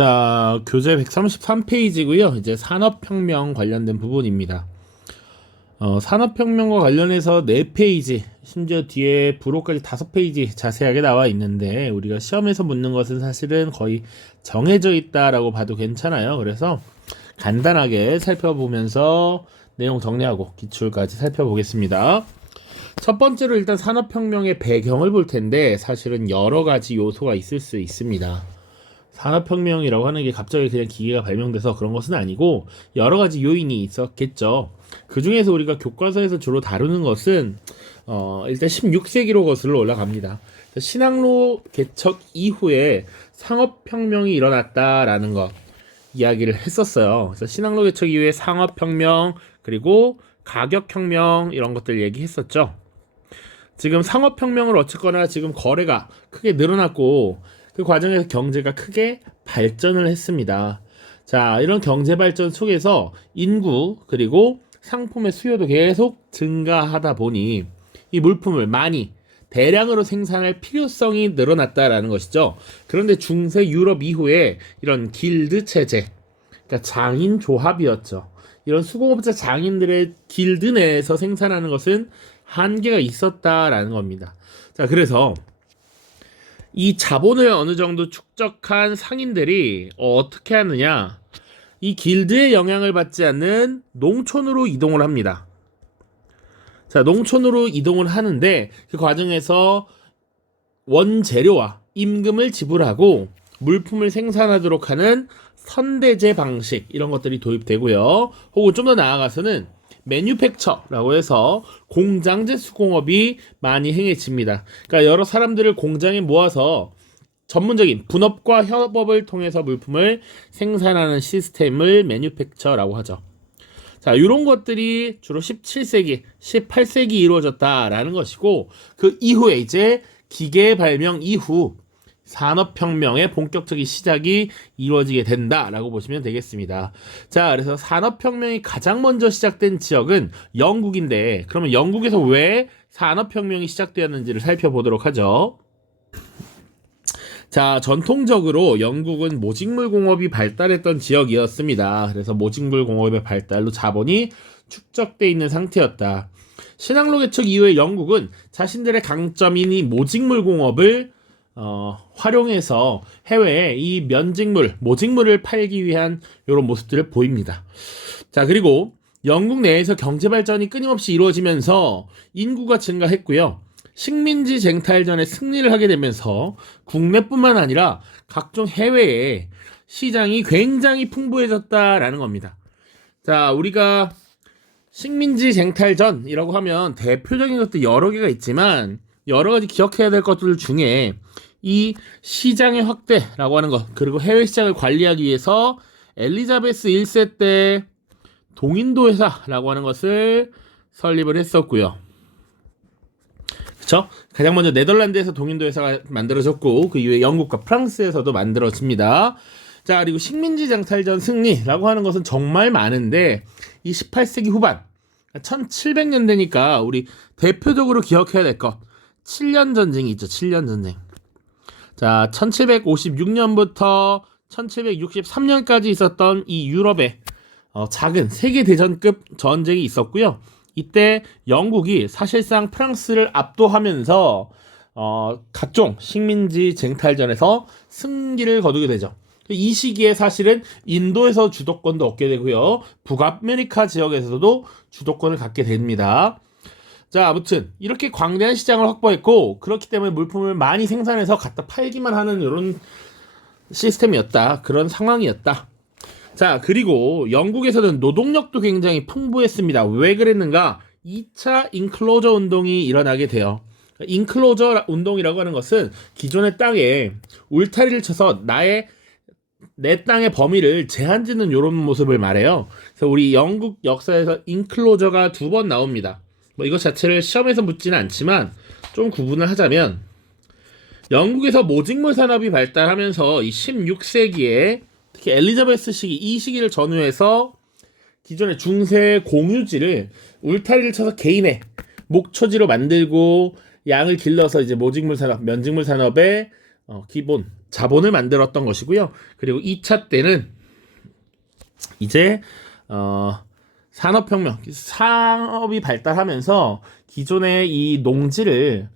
자, 교재 133페이지고요. 이제 산업혁명 관련된 부분입니다. 산업혁명과 관련해서 4페이지, 심지어 뒤에 부록까지 5페이지 자세하게 나와 있는데 우리가 시험에서 묻는 것은 사실은 거의 정해져 있다라고 봐도 괜찮아요. 그래서 간단하게 살펴보면서 내용 정리하고 기출까지 살펴보겠습니다. 첫 번째로 일단 산업혁명의 배경을 볼 텐데 사실은 여러 가지 요소가 있을 수 있습니다. 산업혁명이라고 하는 게 갑자기 그냥 기계가 발명돼서 그런 것은 아니고 여러 가지 요인이 있었겠죠. 그 중에서 우리가 교과서에서 주로 다루는 것은 일단 16세기로 거슬러 올라갑니다. 신항로 개척 이후에 상업혁명이 일어났다라는 것 이야기를 했었어요. 그래서 신항로 개척 이후에 상업혁명 그리고 가격혁명 이런 것들 얘기했었죠. 지금 상업혁명을 어쨌거나 지금 거래가 크게 늘어났고 그 과정에서 경제가 크게 발전을 했습니다. 자, 이런 경제 발전 속에서 인구 그리고 상품의 수요도 계속 증가하다 보니 이 물품을 많이 대량으로 생산할 필요성이 늘어났다라는 것이죠. 그런데 중세 유럽 이후에 이런 길드 체제, 그러니까 장인 조합이었죠. 이런 수공업자 장인들의 길드 내에서 생산하는 것은 한계가 있었다라는 겁니다. 자, 그래서 이 자본을 어느 정도 축적한 상인들이 어떻게 하느냐? 이 길드의 영향을 받지 않는 농촌으로 이동을 합니다. 자, 농촌으로 이동을 하는데 그 과정에서 원재료와 임금을 지불하고 물품을 생산하도록 하는 선대제 방식 이런 것들이 도입되고요. 혹은 좀 더 나아가서는 매뉴팩처라고 해서 공장제 수공업이 많이 행해집니다. 그러니까 여러 사람들을 공장에 모아서 전문적인 분업과 협업을 통해서 물품을 생산하는 시스템을 매뉴팩처라고 하죠. 자, 이런 것들이 주로 17세기, 18세기 이루어졌다라는 것이고 그 이후에 이제 기계 발명 이후 산업혁명의 본격적인 시작이 이루어지게 된다라고 보시면 되겠습니다. 자, 그래서 산업혁명이 가장 먼저 시작된 지역은 영국인데 그러면 영국에서 왜 산업혁명이 시작되었는지를 살펴보도록 하죠. 자, 전통적으로 영국은 모직물 공업이 발달했던 지역이었습니다. 그래서 모직물 공업의 발달로 자본이 축적돼 있는 상태였다. 신항로 개척 이후에 영국은 자신들의 강점인 이 모직물 공업을 활용해서 해외에 이 면직물, 모직물을 팔기 위한 이런 모습들을 보입니다. 자, 그리고 영국 내에서 경제 발전이 끊임없이 이루어지면서 인구가 증가했고요. 식민지 쟁탈전에 승리를 하게 되면서 국내뿐만 아니라 각종 해외에 시장이 굉장히 풍부해졌다라는 겁니다. 자, 우리가 식민지 쟁탈전이라고 하면 대표적인 것도 여러 개가 있지만 여러 가지 기억해야 될 것들 중에 이 시장의 확대라고 하는 것 그리고 해외 시장을 관리하기 위해서 엘리자베스 1세 때 동인도 회사라고 하는 것을 설립을 했었고요. 그렇죠? 가장 먼저 네덜란드에서 동인도 회사가 만들어졌고 그 이후에 영국과 프랑스에서도 만들어집니다. 자, 그리고 식민지 쟁탈전 승리라고 하는 것은 정말 많은데 이 18세기 후반 1700년대니까 우리 대표적으로 기억해야 될 것 7년 전쟁이 있죠. 7년 전쟁. 자, 1756년부터 1763년까지 있었던 이 유럽의 작은 세계대전급 전쟁이 있었고요. 이때 영국이 사실상 프랑스를 압도하면서 각종 식민지 쟁탈전에서 승기를 거두게 되죠. 이 시기에 사실은 인도에서 주도권도 얻게 되고요. 북아메리카 지역에서도 주도권을 갖게 됩니다. 자, 아무튼 이렇게 광대한 시장을 확보했고 그렇기 때문에 물품을 많이 생산해서 갖다 팔기만 하는 이런 시스템이었다. 그런 상황이었다. 자, 그리고 영국에서는 노동력도 굉장히 풍부했습니다. 왜 그랬는가? 2차 인클로저 운동이 일어나게 돼요. 인클로저 운동이라고 하는 것은 기존의 땅에 울타리를 쳐서 내 땅의 범위를 제한짓는 이런 모습을 말해요. 그래서 우리 영국 역사에서 인클로저가 2번 나옵니다. 뭐 이것 자체를 시험에서 묻지는 않지만 좀 구분을 하자면 영국에서 모직물 산업이 발달하면서 이 16세기에 특히 엘리자베스 시기 이 시기를 전후해서 기존의 중세 공유지를 울타리를 쳐서 개인의 목초지로 만들고 양을 길러서 이제 모직물 산업, 면직물 산업에 기본 자본을 만들었던 것이고요. 그리고 2차 때는 이제 산업혁명, 산업이 발달하면서 기존의 이 농지를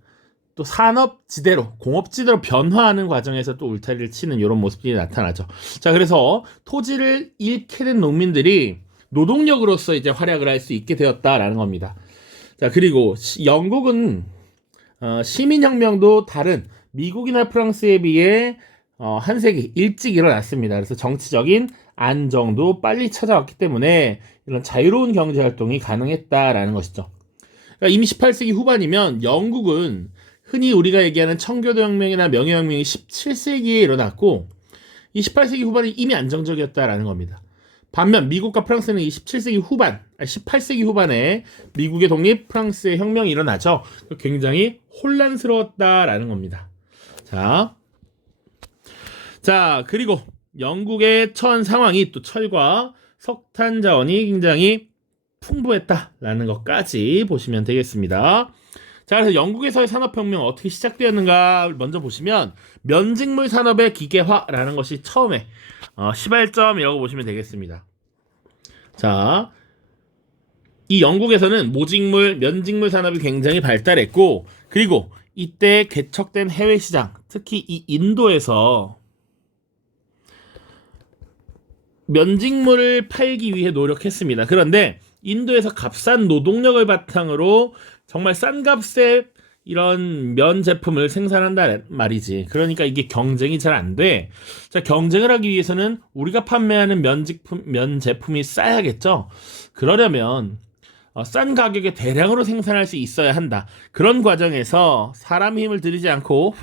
또 산업지대로, 공업지대로 변화하는 과정에서 또 울타리를 치는 이런 모습들이 나타나죠. 자, 그래서 토지를 잃게 된 농민들이 노동력으로서 이제 활약을 할 수 있게 되었다라는 겁니다. 자, 그리고 영국은 시민혁명도 다른 미국이나 프랑스에 비해 한 세기 일찍 일어났습니다. 그래서 정치적인 안정도 빨리 찾아왔기 때문에 이런 자유로운 경제활동이 가능했다라는 것이죠. 그러니까 이미 18세기 후반이면 영국은 흔히 우리가 얘기하는 청교도혁명이나 명예혁명이 17세기에 일어났고 이 18세기 후반이 이미 안정적이었다라는 겁니다. 반면 미국과 프랑스는 이 18세기 후반에 미국의 독립, 프랑스의 혁명이 일어나죠. 굉장히 혼란스러웠다라는 겁니다. 자, 그리고 영국의 처한 상황이 또 철과 석탄 자원이 굉장히 풍부했다라는 것까지 보시면 되겠습니다. 자, 그래서 영국에서의 산업혁명 어떻게 시작되었는가 먼저 보시면 면직물 산업의 기계화라는 것이 처음에 시발점이라고 보시면 되겠습니다. 자, 이 영국에서는 모직물, 면직물 산업이 굉장히 발달했고 그리고 이때 개척된 해외 시장, 특히 이 인도에서 면직물을 팔기 위해 노력했습니다. 그런데 인도에서 값싼 노동력을 바탕으로 정말 싼 값에 이런 면 제품을 생산한다 말이지. 그러니까 이게 경쟁이 잘 안 돼. 자, 경쟁을 하기 위해서는 우리가 판매하는 면 제품이 싸야겠죠. 그러려면 싼 가격에 대량으로 생산할 수 있어야 한다. 그런 과정에서 사람 힘을 들이지 않고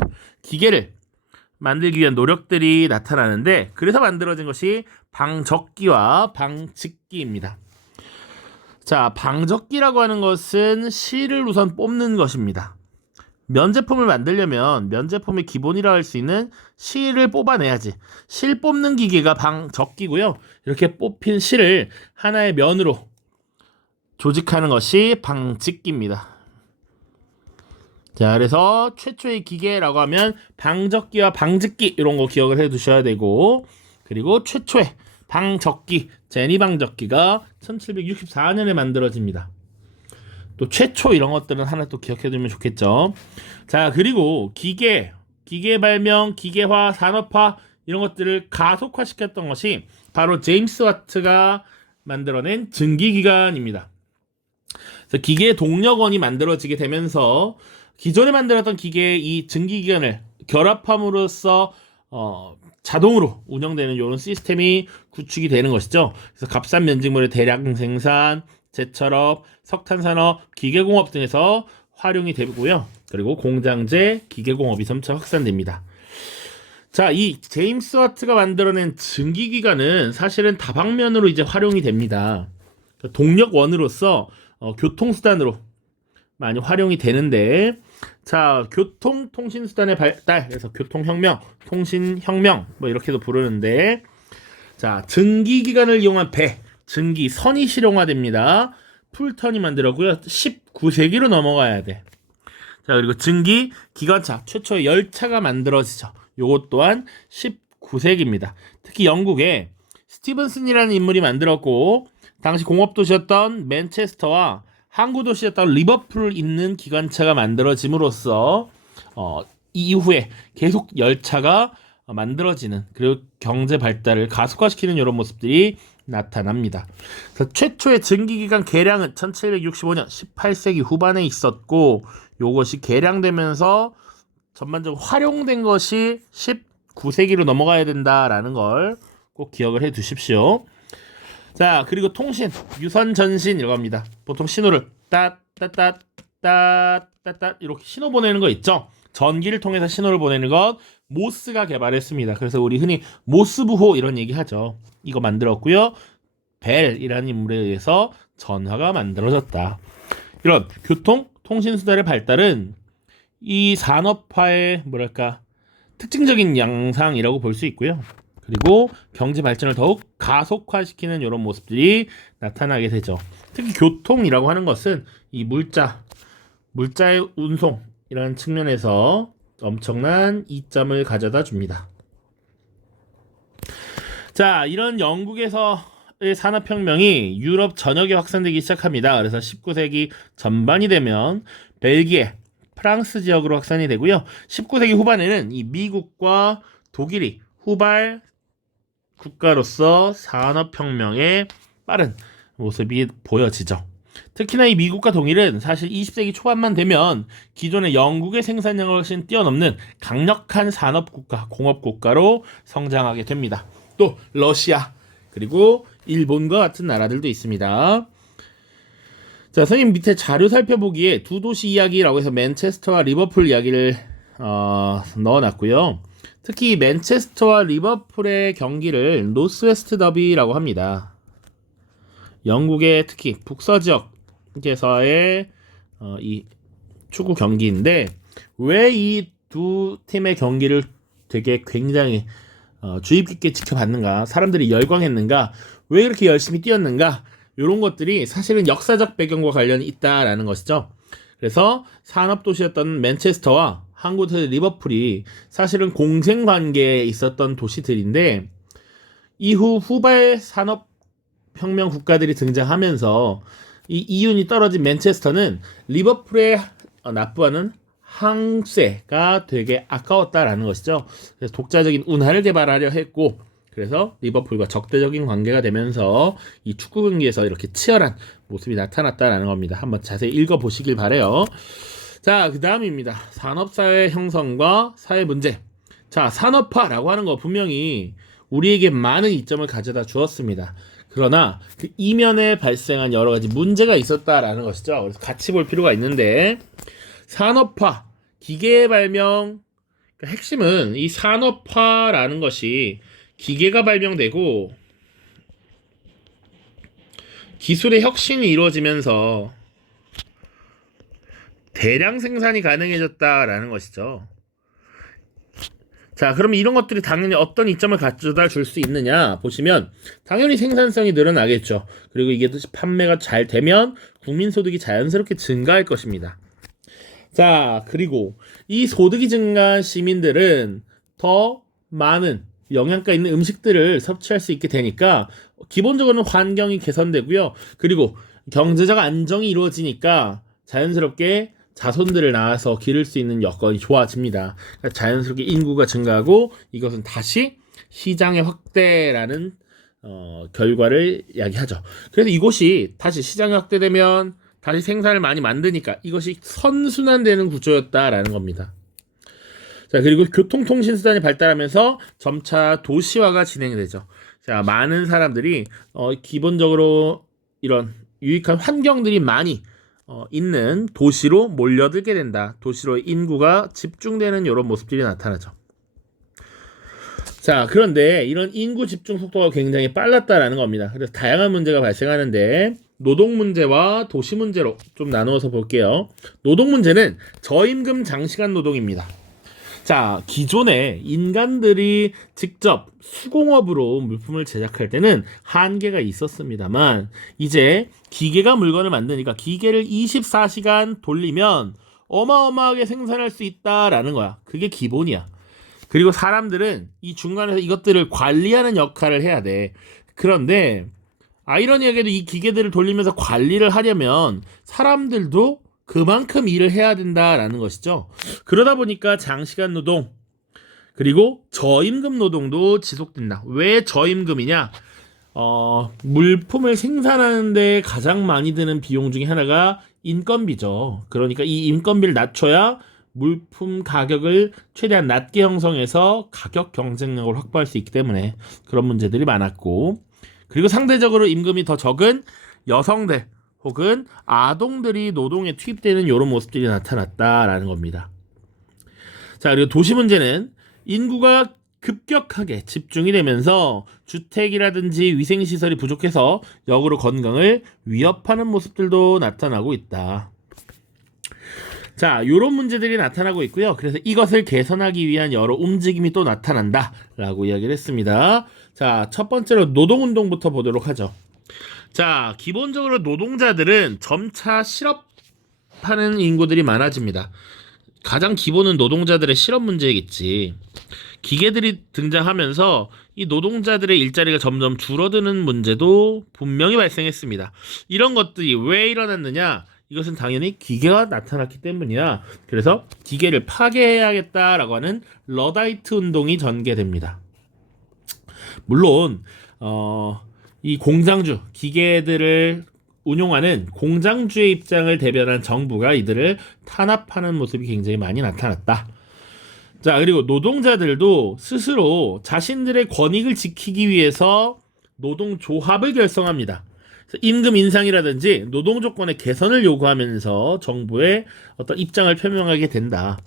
기계를 만들기 위한 노력들이 나타나는데 그래서 만들어진 것이 방적기와 방직기입니다. 자, 방적기라고 하는 것은 실을 우선 뽑는 것입니다. 면제품을 만들려면 면제품의 기본이라 할 수 있는 실을 뽑아내야지. 실 뽑는 기계가 방적기고요. 이렇게 뽑힌 실을 하나의 면으로 조직하는 것이 방직기입니다. 자, 그래서 최초의 기계라고 하면 방적기와 방직기 이런 거 기억을 해 두셔야 되고 그리고 최초의 방적기, 제니 방적기가 1764년에 만들어집니다. 또 최초 이런 것들은 하나 또 기억해 두면 좋겠죠. 자, 그리고 기계 발명, 기계화, 산업화 이런 것들을 가속화시켰던 것이 바로 제임스 와트가 만들어낸 증기기관입니다. 그래서 기계 동력원이 만들어지게 되면서 기존에 만들었던 기계의 이 증기기관을 결합함으로써 자동으로 운영되는 이런 시스템이 구축이 되는 것이죠. 그래서 값싼 면직물의 대량 생산, 제철업, 석탄산업, 기계공업 등에서 활용이 되고요. 그리고 공장제, 기계공업이 점차 확산됩니다. 자, 이 제임스 와트가 만들어낸 증기기관은 사실은 다방면으로 이제 활용이 됩니다. 동력원으로서 교통수단으로 많이 활용이 되는데 자, 교통통신수단의 발달, 그래서 교통혁명, 통신혁명 뭐 이렇게도 부르는데 자, 증기기관을 이용한 배, 증기선이 실용화됩니다. 풀턴이 만들었고요. 19세기로 넘어가야 돼. 자, 그리고 증기기관차, 최초의 열차가 만들어지죠. 요것 또한 19세기입니다. 특히 영국에 스티븐슨이라는 인물이 만들었고 당시 공업도시였던 맨체스터와 항구 도시였던 리버풀을 잇는 기관차가 만들어짐으로써 이후에 계속 열차가 만들어지는 그리고 경제 발달을 가속화시키는 이런 모습들이 나타납니다. 그래서 최초의 증기기관 개량은 1765년 18세기 후반에 있었고 이것이 개량되면서 전반적으로 활용된 것이 19세기로 넘어가야 된다라는 걸 꼭 기억을 해 두십시오. 자, 그리고 통신, 유선 전신 이겁니다. 보통 신호를 따따따따따따 이렇게 신호 보내는 거 있죠. 전기를 통해서 신호를 보내는 것 모스가 개발했습니다. 그래서 우리 흔히 모스부호 이런 얘기 하죠. 이거 만들었고요. 벨이라는 인물에 의해서 전화가 만들어졌다. 이런 교통, 통신 수단의 발달은 이 산업화의 특징적인 양상이라고 볼 수 있고요. 그리고 경제 발전을 더욱 가속화시키는 이런 모습들이 나타나게 되죠. 특히 교통이라고 하는 것은 이 물자의 운송이라는 측면에서 엄청난 이점을 가져다 줍니다. 자, 이런 영국에서의 산업혁명이 유럽 전역에 확산되기 시작합니다. 그래서 19세기 전반이 되면 벨기에, 프랑스 지역으로 확산이 되고요. 19세기 후반에는 이 미국과 독일이 후발 국가로서 산업혁명의 빠른 모습이 보여지죠. 특히나 이 미국과 독일은 사실 20세기 초반만 되면 기존의 영국의 생산량을 훨씬 뛰어넘는 강력한 산업국가, 공업국가로 성장하게 됩니다. 또 러시아, 그리고 일본과 같은 나라들도 있습니다. 자, 선생님 밑에 자료 살펴보기에 두 도시 이야기라고 해서 맨체스터와 리버풀 이야기를 넣어놨고요. 특히 맨체스터와 리버풀의 경기를 노스웨스트 더비라고 합니다. 영국의 특히 북서지역에서의 이 축구 경기인데, 왜 이 두 팀의 경기를 되게 굉장히 주의 깊게 지켜봤는가, 사람들이 열광했는가, 왜 이렇게 열심히 뛰었는가, 이런 것들이 사실은 역사적 배경과 관련이 있다라는 것이죠. 그래서 산업도시였던 맨체스터와 한국 리버풀이 사실은 공생관계에 있었던 도시들인데, 이후 후발 산업혁명 국가들이 등장하면서 이 이윤이 떨어진 맨체스터는 리버풀에 납부하는 항세가 되게 아까웠다라는 것이죠. 그래서 독자적인 운하를 개발하려 했고, 그래서 리버풀과 적대적인 관계가 되면서 이 축구 경기에서 이렇게 치열한 모습이 나타났다라는 겁니다. 한번 자세히 읽어보시길 바래요. 자, 그 다음입니다. 산업사회 형성과 사회 문제. 자, 산업화라고 하는 거 분명히 우리에게 많은 이점을 가져다 주었습니다. 그러나 그 이면에 발생한 여러 가지 문제가 있었다라는 것이죠. 그래서 같이 볼 필요가 있는데, 산업화, 기계의 발명, 그러니까 핵심은 이 산업화라는 것이 기계가 발명되고 기술의 혁신이 이루어지면서 대량 생산이 가능해졌다라는 것이죠. 자, 그럼 이런 것들이 당연히 어떤 이점을 가져다 줄 수 있느냐 보시면, 당연히 생산성이 늘어나겠죠. 그리고 이게 판매가 잘 되면 국민소득이 자연스럽게 증가할 것입니다. 자, 그리고 이 소득이 증가한 시민들은 더 많은 영양가 있는 음식들을 섭취할 수 있게 되니까 기본적으로는 환경이 개선되고요. 그리고 경제적 안정이 이루어지니까 자연스럽게 자손들을 낳아서 기를 수 있는 여건이 좋아집니다. 그러니까 자연스럽게 인구가 증가하고, 이것은 다시 시장의 확대라는 결과를 이야기하죠. 그래서 이곳이 다시 시장이 확대되면 다시 생산을 많이 만드니까 이것이 선순환되는 구조였다라는 겁니다. 자, 그리고 교통통신수단이 발달하면서 점차 도시화가 진행되죠. 자, 많은 사람들이 기본적으로 이런 유익한 환경들이 많이 있는 도시로 몰려들게 된다. 도시로 인구가 집중되는 이런 모습들이 나타나죠. 자, 그런데 이런 인구 집중 속도가 굉장히 빨랐다라는 겁니다. 그래서 다양한 문제가 발생하는데, 노동 문제와 도시 문제로 좀 나누어서 볼게요. 노동 문제는 저임금 장시간 노동입니다. 자, 기존에 인간들이 직접 수공업으로 물품을 제작할 때는 한계가 있었습니다만, 이제 기계가 물건을 만드니까 기계를 24시간 돌리면 어마어마하게 생산할 수 있다라는 거야. 그게 기본이야. 그리고 사람들은 이 중간에서 이것들을 관리하는 역할을 해야 돼. 그런데 아이러니하게도 이 기계들을 돌리면서 관리를 하려면 사람들도 그만큼 일을 해야 된다라는 것이죠. 그러다 보니까 장시간 노동, 그리고 저임금 노동도 지속된다. 왜 저임금이냐? 물품을 생산하는데 가장 많이 드는 비용 중에 하나가 인건비죠. 그러니까 이 인건비를 낮춰야 물품 가격을 최대한 낮게 형성해서 가격 경쟁력을 확보할 수 있기 때문에 그런 문제들이 많았고, 그리고 상대적으로 임금이 더 적은 여성들 혹은 아동들이 노동에 투입되는 이런 모습들이 나타났다라는 겁니다. 자, 그리고 도시 문제는 인구가 급격하게 집중이 되면서 주택이라든지 위생시설이 부족해서 역으로 건강을 위협하는 모습들도 나타나고 있다. 자, 이런 문제들이 나타나고 있고요. 그래서 이것을 개선하기 위한 여러 움직임이 또 나타난다 라고 이야기를 했습니다. 자, 첫 번째로 노동운동부터 보도록 하죠. 자, 기본적으로 노동자들은 점차 실업하는 인구들이 많아집니다. 가장 기본은 노동자들의 실업 문제겠지. 기계들이 등장하면서 이 노동자들의 일자리가 점점 줄어드는 문제도 분명히 발생했습니다. 이런 것들이 왜 일어났느냐? 이것은 당연히 기계가 나타났기 때문이야. 그래서 기계를 파괴해야겠다라고 하는 러다이트 운동이 전개됩니다. 물론 이 공장주, 기계들을 운용하는 공장주의 입장을 대변한 정부가 이들을 탄압하는 모습이 굉장히 많이 나타났다. 자, 그리고 노동자들도 스스로 자신들의 권익을 지키기 위해서 노동조합을 결성합니다. 임금 인상이라든지 노동 조건의 개선을 요구하면서 정부의 어떤 입장을 표명하게 된다.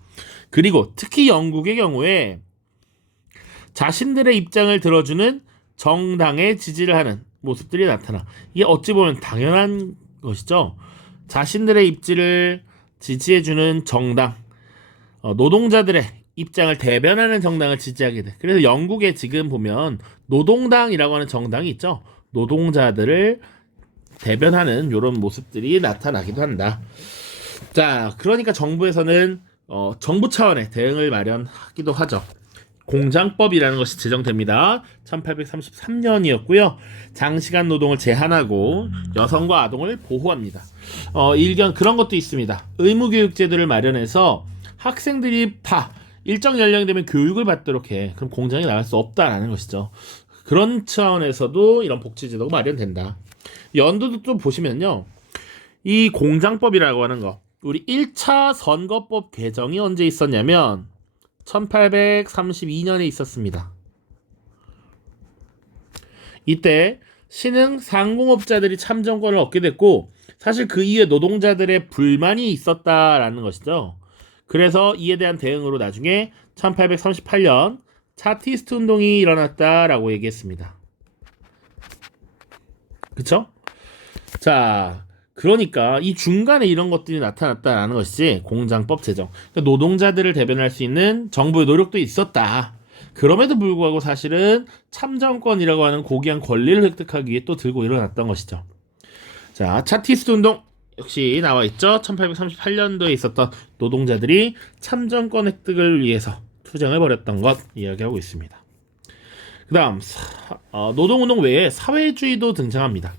그리고 특히 영국의 경우에 자신들의 입장을 들어주는 정당에 지지를 하는 모습들이 나타나. 이게 어찌 보면 당연한 것이죠. 자신들의 입지를 지지해주는 정당, 노동자들의 입장을 대변하는 정당을 지지하게 돼. 그래서 영국에 지금 보면 노동당이라고 하는 정당이 있죠. 노동자들을 대변하는 이런 모습들이 나타나기도 한다. 자, 그러니까 정부에서는 정부 차원의 대응을 마련하기도 하죠. 공장법이라는 것이 제정됩니다. 1833년이었고요. 장시간 노동을 제한하고 여성과 아동을 보호합니다. 일견 그런 것도 있습니다. 의무교육제도를 마련해서 학생들이 다 일정 연령이 되면 교육을 받도록 해. 그럼 공장에 나갈 수 없다라는 것이죠. 그런 차원에서도 이런 복지제도가 마련된다. 연도도 좀 보시면요. 이 공장법이라고 하는 거, 우리 1차 선거법 개정이 언제 있었냐면 1832년에 있었습니다. 이때 신흥 상공업자들이 참정권을 얻게 됐고, 사실 그 이후에 노동자들의 불만이 있었다라는 것이죠. 그래서 이에 대한 대응으로 나중에 1838년 차티스트 운동이 일어났다라고 얘기했습니다. 그쵸? 자, 그러니까 이 중간에 이런 것들이 나타났다라는 것이지. 공장법 제정, 그러니까 노동자들을 대변할 수 있는 정부의 노력도 있었다. 그럼에도 불구하고 사실은 참정권이라고 하는 고귀한 권리를 획득하기 위해 또 들고 일어났던 것이죠. 자, 차티스트 운동 역시 나와 있죠. 1838년도에 있었던 노동자들이 참정권 획득을 위해서 투쟁을 벌였던 것 이야기하고 있습니다. 그 다음 노동운동 외에 사회주의도 등장합니다.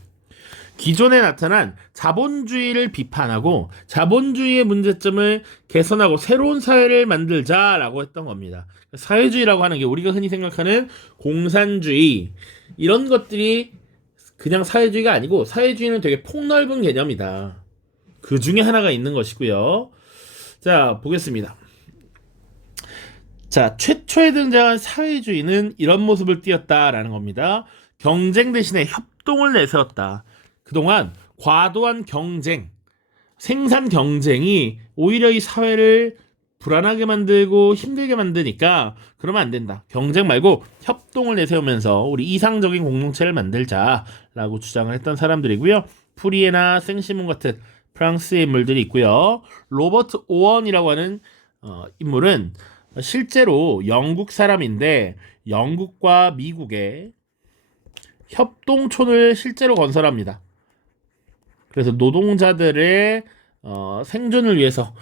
기존에 나타난 자본주의를 비판하고 자본주의의 문제점을 개선하고 새로운 사회를 만들자라고 했던 겁니다. 사회주의라고 하는 게 우리가 흔히 생각하는 공산주의, 이런 것들이 그냥 사회주의가 아니고, 사회주의는 되게 폭넓은 개념이다. 그 중에 하나가 있는 것이고요. 자, 보겠습니다. 자, 최초에 등장한 사회주의는 이런 모습을 띄었다라는 겁니다. 경쟁 대신에 협동을 내세웠다. 그동안 과도한 경쟁, 생산 경쟁이 오히려 이 사회를 불안하게 만들고 힘들게 만드니까 그러면 안 된다. 경쟁 말고 협동을 내세우면서 우리 이상적인 공동체를 만들자라고 주장을 했던 사람들이고요. 푸리에나 생시몬 같은 프랑스의 인물들이 있고요. 로버트 오원이라고 하는 인물은 실제로 영국 사람인데 영국과 미국의 협동촌을 실제로 건설합니다. 그래서 노동자들의 생존을 위해서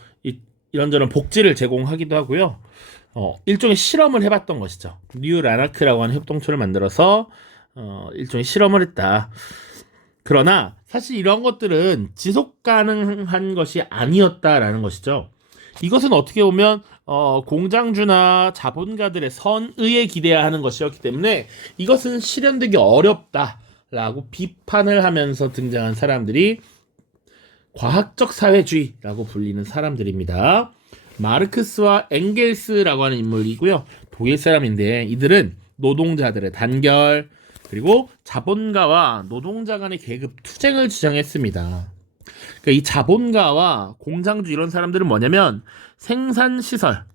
이런저런 복지를 제공하기도 하고요. 일종의 실험을 해봤던 것이죠. 뉴 라나크라고 하는 협동촌을 만들어서 일종의 실험을 했다. 그러나 사실 이런 것들은 지속 가능한 것이 아니었다라는 것이죠. 이것은 어떻게 보면 공장주나 자본가들의 선의에 기대야 하는 것이었기 때문에 이것은 실현되기 어렵다라고 비판을 하면서 등장한 사람들이 과학적 사회주의라고 불리는 사람들입니다. 마르크스와 엥겔스라고 하는 인물이고요. 독일 사람인데 이들은 노동자들의 단결, 그리고 자본가와 노동자 간의 계급 투쟁을 주장했습니다. 그러니까 이 자본가와 공장주 이런 사람들은 뭐냐면 생산시설과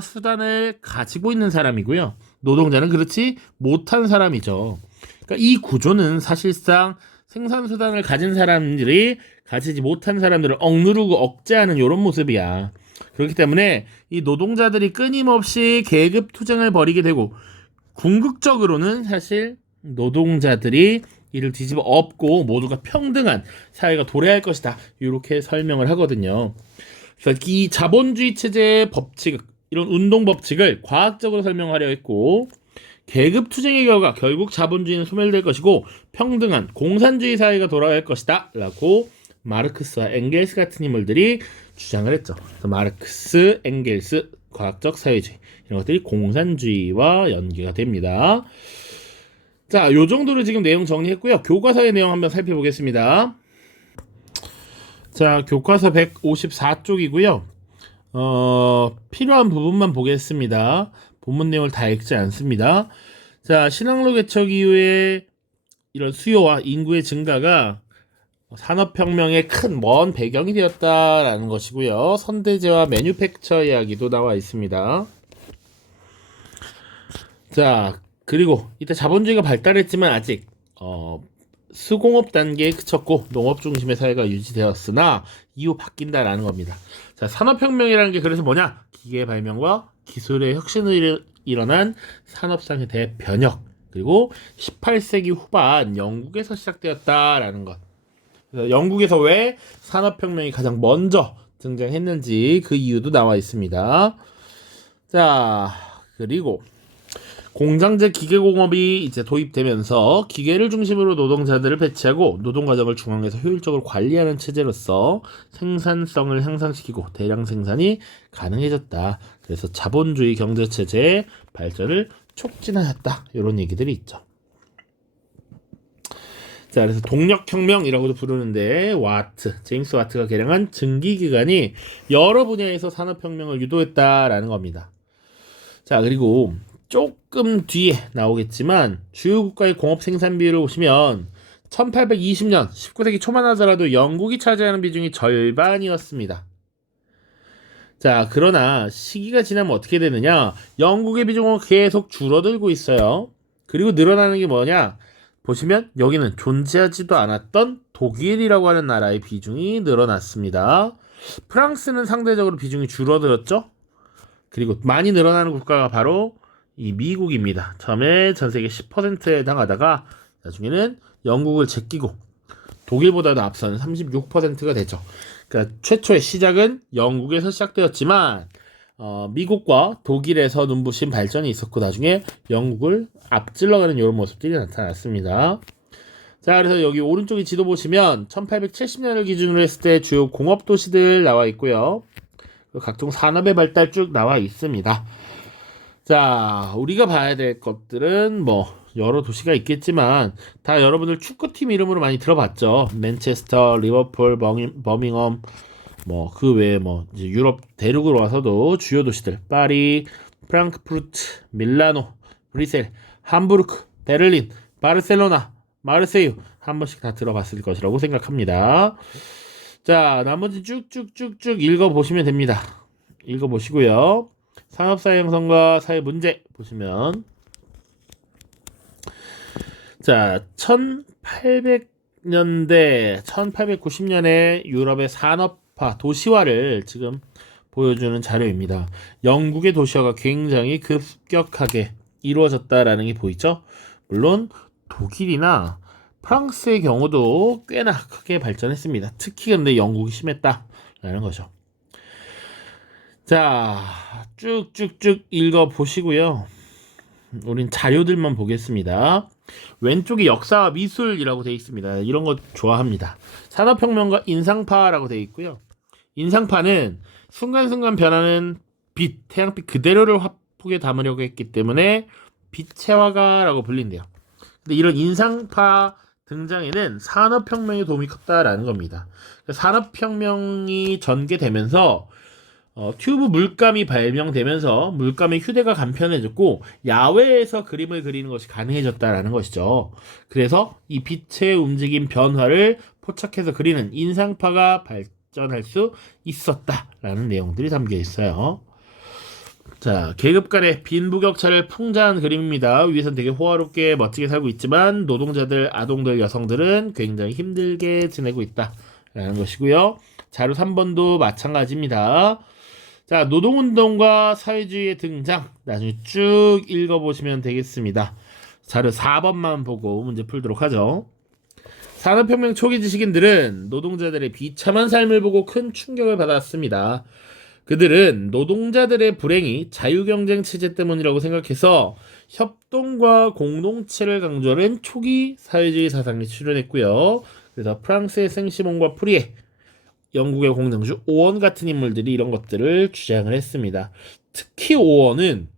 수단을 가지고 있는 사람이고요. 노동자는 그렇지 못한 사람이죠. 그러니까 이 구조는 사실상 생산수단을 가진 사람들이 가지지 못한 사람들을 억누르고 억제하는 이런 모습이야. 그렇기 때문에 이 노동자들이 끊임없이 계급 투쟁을 벌이게 되고, 궁극적으로는 사실 노동자들이 이를 뒤집어 엎고 모두가 평등한 사회가 도래할 것이다, 이렇게 설명을 하거든요. 그래서 이 자본주의 체제의 법칙, 이런 운동 법칙을 과학적으로 설명하려 했고, 계급 투쟁의 결과 결국 자본주의는 소멸될 것이고 평등한 공산주의 사회가 돌아갈 것이다 라고 마르크스와 엥겔스 같은 인물들이 주장을 했죠. 그래서 마르크스, 엥겔스, 과학적 사회주의 이런 것들이 공산주의와 연계가 됩니다. 자, 요 정도로 지금 내용 정리했고요. 교과서의 내용 한번 살펴보겠습니다. 자, 교과서 154쪽이고요. 필요한 부분만 보겠습니다. 본문 내용을 다 읽지 않습니다. 자, 신항로 개척 이후에 이런 수요와 인구의 증가가 산업혁명의 큰 먼 배경이 되었다라는 것이고요. 선대제와 매뉴팩처 이야기도 나와 있습니다. 자, 그리고 이때 자본주의가 발달했지만 아직 수공업 단계에 그쳤고 농업 중심의 사회가 유지되었으나 이후 바뀐다라는 겁니다. 자, 산업혁명이라는 게 그래서 뭐냐? 기계 발명과 기술의 혁신을 일어난 산업상의 대변혁, 그리고 18세기 후반 영국에서 시작되었다라는 것. 그래서 영국에서 왜 산업혁명이 가장 먼저 등장했는지 그 이유도 나와 있습니다. 자, 그리고 공장제 기계공업이 이제 도입되면서 기계를 중심으로 노동자들을 배치하고 노동과정을 중앙에서 효율적으로 관리하는 체제로서 생산성을 향상시키고 대량 생산이 가능해졌다. 그래서 자본주의 경제체제의 발전을 촉진하였다. 이런 얘기들이 있죠. 자, 그래서 동력혁명이라고도 부르는데 제임스 와트가 개량한 증기기관이 여러 분야에서 산업혁명을 유도했다라는 겁니다. 자, 그리고 조금 뒤에 나오겠지만 주요 국가의 공업 생산 비율을 보시면 1820년 19세기 초만 하더라도 영국이 차지하는 비중이 절반이었습니다. 자, 그러나 시기가 지나면 어떻게 되느냐? 영국의 비중은 계속 줄어들고 있어요. 그리고 늘어나는 게 뭐냐? 보시면 여기는 존재하지도 않았던 독일이라고 하는 나라의 비중이 늘어났습니다. 프랑스는 상대적으로 비중이 줄어들었죠? 그리고 많이 늘어나는 국가가 바로 이 미국입니다. 처음에 전 세계 10%에 해당하다가 나중에는 영국을 제끼고 독일보다도 앞선 36%가 되죠. 그러니까 최초의 시작은 영국에서 시작되었지만 미국과 독일에서 눈부신 발전이 있었고 나중에 영국을 앞질러가는 이런 모습들이 나타났습니다. 자, 그래서 여기 오른쪽에 지도 보시면 1870년을 기준으로 했을 때 주요 공업 도시들 나와 있고요. 각종 산업의 발달 쭉 나와 있습니다. 자, 우리가 봐야 될 것들은 뭐 여러 도시가 있겠지만 다 여러분들 축구팀 이름으로 많이 들어봤죠. 맨체스터, 리버풀, 버밍엄, 뭐 그 외에 뭐 이제 유럽 대륙으로 와서도 주요 도시들 파리, 프랑크푸르트, 밀라노, 브뤼셀, 함부르크, 베를린, 바르셀로나, 마르세유 한 번씩 다 들어봤을 것이라고 생각합니다. 자, 나머지 쭉쭉쭉쭉 읽어보시면 됩니다. 읽어보시고요. 산업사회 형성과 사회 문제 보시면 자, 1800년대, 1890년에 유럽의 산업화, 도시화를 지금 보여주는 자료입니다. 영국의 도시화가 굉장히 급격하게 이루어졌다라는 게 보이죠? 물론 독일이나 프랑스의 경우도 꽤나 크게 발전했습니다. 특히 근데 영국이 심했다라는 거죠. 자, 쭉쭉쭉 읽어보시고요. 우린 자료들만 보겠습니다. 왼쪽이 역사와 미술이라고 되어 있습니다. 이런 거 좋아합니다. 산업혁명과 인상파라고 되어 있고요. 인상파는 순간순간 변하는 빛, 태양빛 그대로를 화폭에 담으려고 했기 때문에 빛의 화가라고 불린대요. 근데 이런 인상파 등장에는 산업혁명의 도움이 컸다라는 겁니다. 산업혁명이 전개되면서 튜브 물감이 발명되면서 물감의 휴대가 간편해졌고 야외에서 그림을 그리는 것이 가능해졌다라는 것이죠. 그래서 이 빛의 움직임 변화를 포착해서 그리는 인상파가 발전할 수 있었다라는 내용들이 담겨 있어요. 자, 계급 간의 빈부격차를 풍자한 그림입니다. 위에선 되게 호화롭게 멋지게 살고 있지만 노동자들, 아동들, 여성들은 굉장히 힘들게 지내고 있다라는 것이고요. 자료 3번도 마찬가지입니다. 자, 노동운동과 사회주의의 등장 나중에 쭉 읽어보시면 되겠습니다. 자료 4번만 보고 문제 풀도록 하죠. 산업혁명 초기 지식인들은 노동자들의 비참한 삶을 보고 큰 충격을 받았습니다. 그들은 노동자들의 불행이 자유경쟁 체제 때문이라고 생각해서 협동과 공동체를 강조하는 초기 사회주의 사상에 출연했고요. 그래서 프랑스의 생시몬과 프리에, 영국의 공장주 오원 같은 인물들이 이런 것들을 주장을 했습니다. 특히 오원은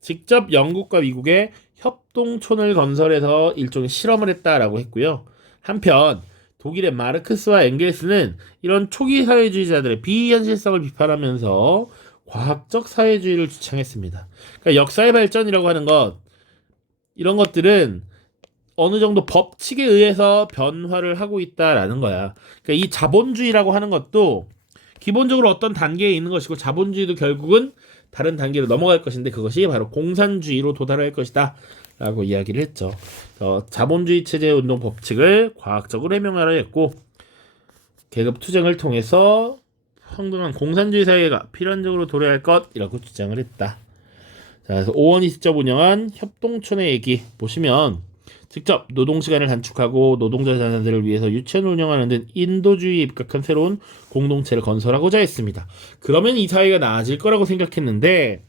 직접 영국과 미국에 협동촌을 건설해서 일종의 실험을 했다라고 했고요. 한편 독일의 마르크스와 엥겔스는 이런 초기 사회주의자들의 비현실성을 비판하면서 과학적 사회주의를 주창했습니다. 그러니까 역사의 발전이라고 하는 것, 이런 것들은 어느 정도 법칙에 의해서 변화를 하고 있다라는 거야. 그러니까 이 자본주의라고 하는 것도 기본적으로 어떤 단계에 있는 것이고, 자본주의도 결국은 다른 단계로 넘어갈 것인데, 그것이 바로 공산주의로 도달할 것이다 라고 이야기를 했죠. 자본주의 체제 운동 법칙을 과학적으로 해명하려 했고, 계급 투쟁을 통해서 평등한 공산주의 사회가 필연적으로 도래할 것이라고 주장을 했다. 자, 그래서 오원이 직접 운영한 협동촌의 얘기 보시면, 직접 노동시간을 단축하고 노동자 자녀들을 위해서 유치원을 운영하는 등 인도주의에 입각한 새로운 공동체를 건설하고자 했습니다. 그러면 이 사회가 나아질 거라고 생각했는데,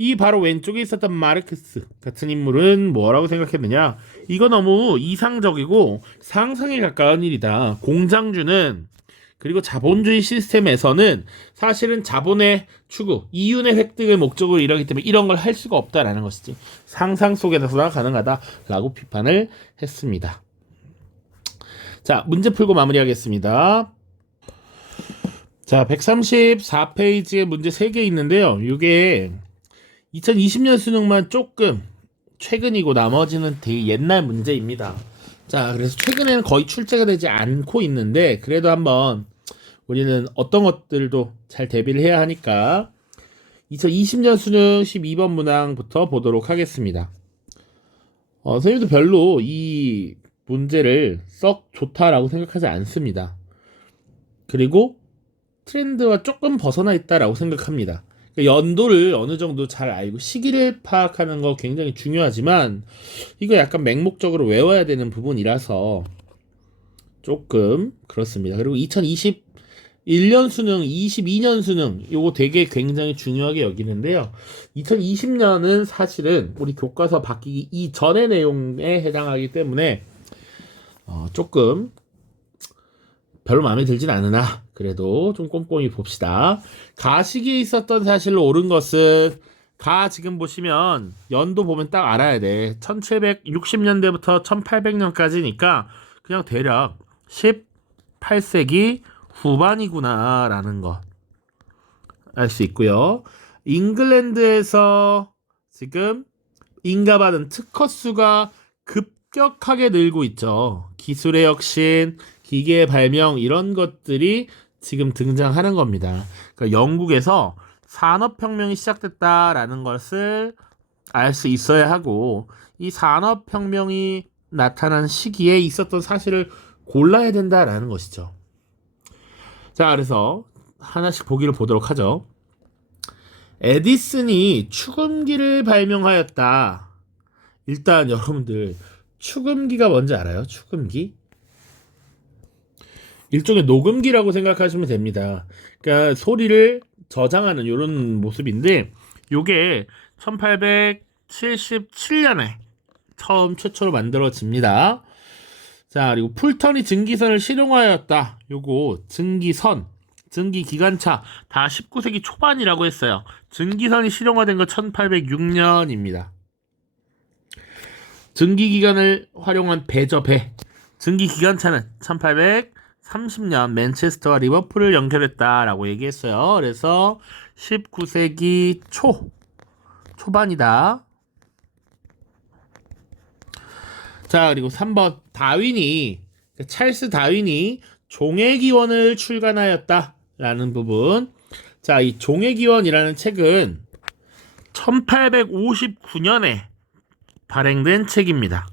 이 바로 왼쪽에 있었던 마르크스 같은 인물은 뭐라고 생각했느냐? 이거 너무 이상적이고 상상에 가까운 일이다. 공장주는, 그리고 자본주의 시스템에서는 사실은 자본의 추구, 이윤의 획득을 목적으로 일하기 때문에 이런 걸 할 수가 없다라는 것이지. 상상 속에서나 가능하다라고 비판을 했습니다. 자, 문제 풀고 마무리하겠습니다. 자, 134페이지에 문제 3개 있는데요. 이게 2020년 수능만 조금 최근이고 나머지는 되게 옛날 문제입니다. 자, 그래서 최근에는 거의 출제가 되지 않고 있는데, 그래도 한번 우리는 어떤 것들도 잘 대비를 해야 하니까 2020년 수능 12번 문항부터 보도록 하겠습니다. 선생님도 별로 이 문제를 썩 좋다라고 생각하지 않습니다. 그리고 트렌드와 조금 벗어나 있다라고 생각합니다. 연도를 어느 정도 잘 알고 시기를 파악하는 거 굉장히 중요하지만, 이거 약간 맹목적으로 외워야 되는 부분이라서 조금 그렇습니다. 그리고 2021년 수능, 22년 수능, 요거 되게 굉장히 중요하게 여기는데요. 2020년은 사실은 우리 교과서 바뀌기 이전의 내용에 해당하기 때문에 조금 별로 마음에 들진 않으나 그래도 좀 꼼꼼히 봅시다. 가 시기에 있었던 사실로 옳은 것은, 가 지금 보시면 연도 보면 딱 알아야 돼. 1760년대부터 1800년까지니까 그냥 대략 18세기 후반이구나 라는 거 알 수 있고요. 잉글랜드에서 지금 인가받은 특허 수가 급격하게 늘고 있죠. 기술의 혁신, 기계의 발명, 이런 것들이 지금 등장하는 겁니다. 그러니까 영국에서 산업혁명이 시작됐다라는 것을 알 수 있어야 하고, 이 산업혁명이 나타난 시기에 있었던 사실을 골라야 된다라는 것이죠. 자, 그래서 하나씩 보기를 보도록 하죠. 에디슨이 축음기를 발명하였다. 일단 여러분들 축음기가 뭔지 알아요? 축음기? 일종의 녹음기라고 생각하시면 됩니다. 그러니까 소리를 저장하는 이런 모습인데, 요게 1877년에 처음 최초로 만들어집니다. 자, 그리고 풀턴이 증기선을 실용하였다. 요거 증기선, 증기기관차 다 19세기 초반이라고 했어요. 증기선이 실용화된 건 1806년입니다. 증기기관을 활용한 배죠, 배. 증기기관차는 1830년 맨체스터와 리버풀을 연결했다라고 얘기했어요. 그래서 19세기 초반이다. 자, 그리고 3번 찰스 다윈이 종의기원을 출간하였다라는 부분. 자, 이 종의기원이라는 책은 1859년에 발행된 책입니다.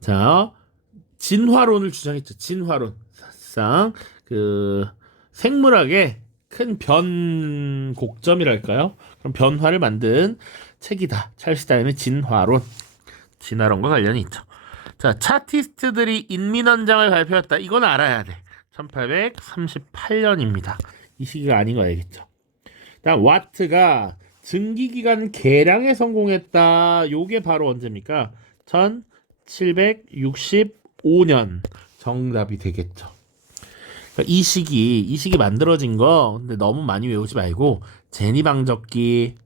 자, 진화론을 주장했죠. 진화론. 사실상 생물학의 큰 변곡점이랄까요? 그럼 변화를 만든 책이다. 찰스 다윈의 진화론. 진화론과 관련이 있죠. 자, 차티스트들이 인민헌장을 발표했다. 이건 알아야 돼. 1838년입니다. 이 시기가 아닌 거 알겠죠? 다음 와트가 증기기관 개량에 성공했다. 요게 바로 언제입니까? 1765년 정답이 되겠죠. 그러니까 이 시기 만들어진 거 근데 너무 많이 외우지 말고 제니방적기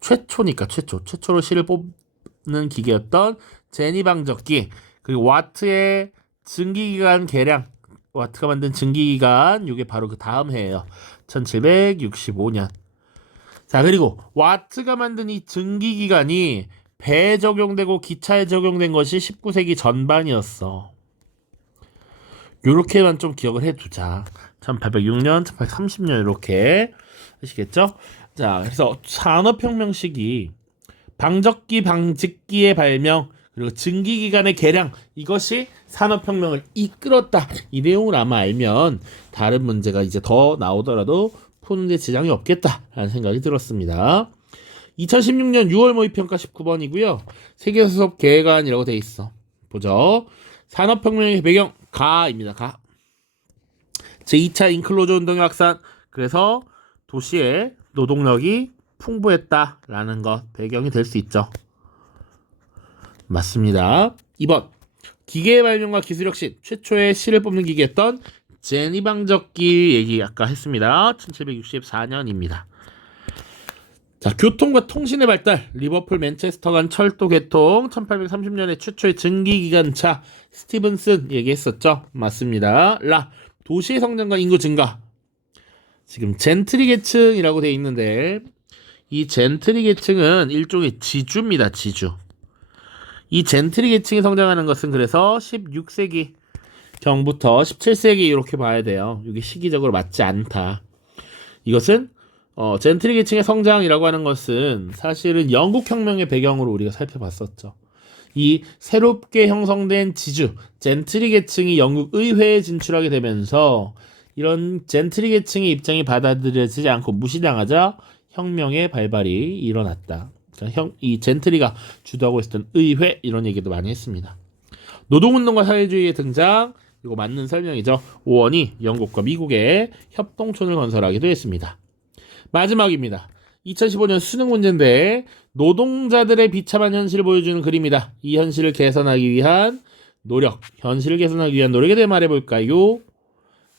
최초니까 최초로 실을 뽑는 기계였던 제니방적기 그리고 와트의 증기기관 개량 와트가 만든 증기기관 이게 바로 그 다음 해예요. 1765년. 자 그리고 와트가 만든 이 증기기관이 배에 적용되고 기차에 적용된 것이 19세기 전반이었어. 요렇게만 좀 기억을 해두자. 1806년, 1830년 이렇게 아시겠죠? 자 그래서 산업혁명 시기 방적기, 방직기의 발명 그리고 증기기관의 개량 이것이 산업혁명을 이끌었다. 이 내용을 아마 알면 다른 문제가 이제 더 나오더라도 푸는데 지장이 없겠다라는 생각이 들었습니다. 2016년 6월 모의평가 19번이고요. 세계수업 계획안이라고 돼 있어. 보죠. 산업혁명의 배경 가입니다. 가. 제2차 인클로저 운동의 확산. 그래서 도시의 노동력이 풍부했다라는 것 배경이 될 수 있죠. 맞습니다. 2번 기계의 발명과 기술 혁신 최초의 실을 뽑는 기계였던 제니방적기 얘기 아까 했습니다. 1764년입니다. 자 교통과 통신의 발달 리버풀 맨체스터 간 철도 개통 1830년에 최초의 증기기관차 스티븐슨 얘기했었죠. 맞습니다. 라 도시의 성장과 인구 증가 지금 젠트리 계층이라고 돼 있는데 이 젠트리 계층은 일종의 지주입니다. 지주. 이 젠트리 계층이 성장하는 것은 그래서 16세기 경부터 17세기 이렇게 봐야 돼요. 이게 시기적으로 맞지 않다. 이것은 젠트리 계층의 성장이라고 하는 것은 사실은 영국 혁명의 배경으로 우리가 살펴봤었죠. 이 새롭게 형성된 지주, 젠트리 계층이 영국 의회에 진출하게 되면서 이런 젠트리 계층의 입장이 받아들여지지 않고 무시당하자 혁명의 발발이 일어났다. 이 젠트리가 주도하고 있었던 의회 이런 얘기도 많이 했습니다. 노동운동과 사회주의의 등장 이거 맞는 설명이죠. 오원이 영국과 미국의 협동촌을 건설하기도 했습니다. 마지막입니다. 2015년 수능 문제인데 노동자들의 비참한 현실을 보여주는 그림이다. 이 현실을 개선하기 위한 노력, 현실을 개선하기 위한 노력에 대해 말해볼까요?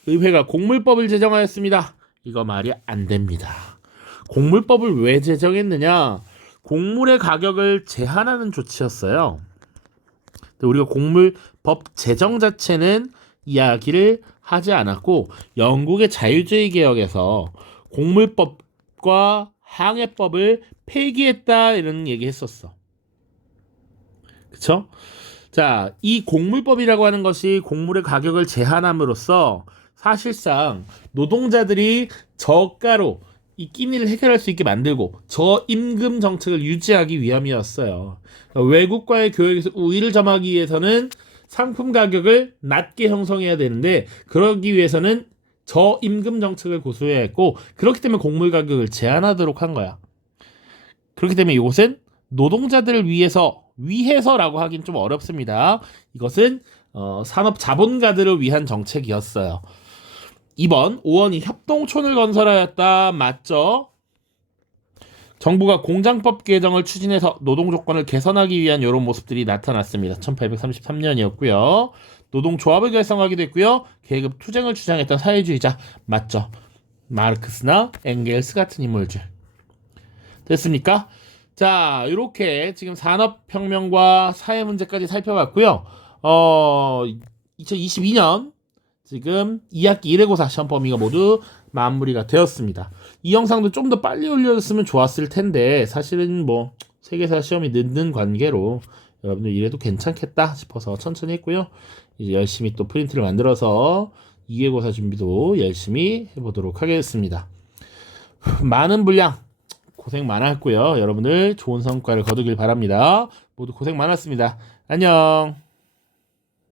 의회가 공물법을 제정하였습니다. 이거 말이 안 됩니다. 공물법을 왜 제정했느냐? 곡물의 가격을 제한하는 조치였어요. 우리가 곡물법 제정 자체는 이야기를 하지 않았고 영국의 자유주의 개혁에서 곡물법과 항해법을 폐기했다 이런 얘기 했었어. 그쵸? 자, 이 곡물법이라고 하는 것이 곡물의 가격을 제한함으로써 사실상 노동자들이 저가로 이 끼니를 해결할 수 있게 만들고 저임금 정책을 유지하기 위함이었어요. 외국과의 교역에서 우위를 점하기 위해서는 상품 가격을 낮게 형성해야 되는데 그러기 위해서는 저임금 정책을 고수해야 했고 그렇기 때문에 곡물 가격을 제한하도록 한 거야. 그렇기 때문에 이것은 노동자들을 위해서라고 하긴 좀 어렵습니다. 이것은 산업 자본가들을 위한 정책이었어요. 2번 5원이 협동촌을 건설하였다. 맞죠? 정부가 공장법 개정을 추진해서 노동 조건을 개선하기 위한 이런 모습들이 나타났습니다. 1833년이었고요. 노동조합을 결성하기도 했고요. 계급 투쟁을 주장했던 사회주의자 맞죠? 마르크스나 엥겔스 같은 인물들. 됐습니까? 자, 이렇게 지금 산업혁명과 사회문제까지 살펴봤고요. 2022년 지금 2학기 1회고사 시험 범위가 모두 마무리가 되었습니다. 이 영상도 좀 더 빨리 올려줬으면 좋았을 텐데 사실은 뭐 세계사 시험이 늦는 관계로 여러분들 이래도 괜찮겠다 싶어서 천천히 했고요. 이제 열심히 또 프린트를 만들어서 2회고사 준비도 열심히 해보도록 하겠습니다. 많은 분량 고생 많았고요. 여러분들 좋은 성과를 거두길 바랍니다. 모두 고생 많았습니다. 안녕.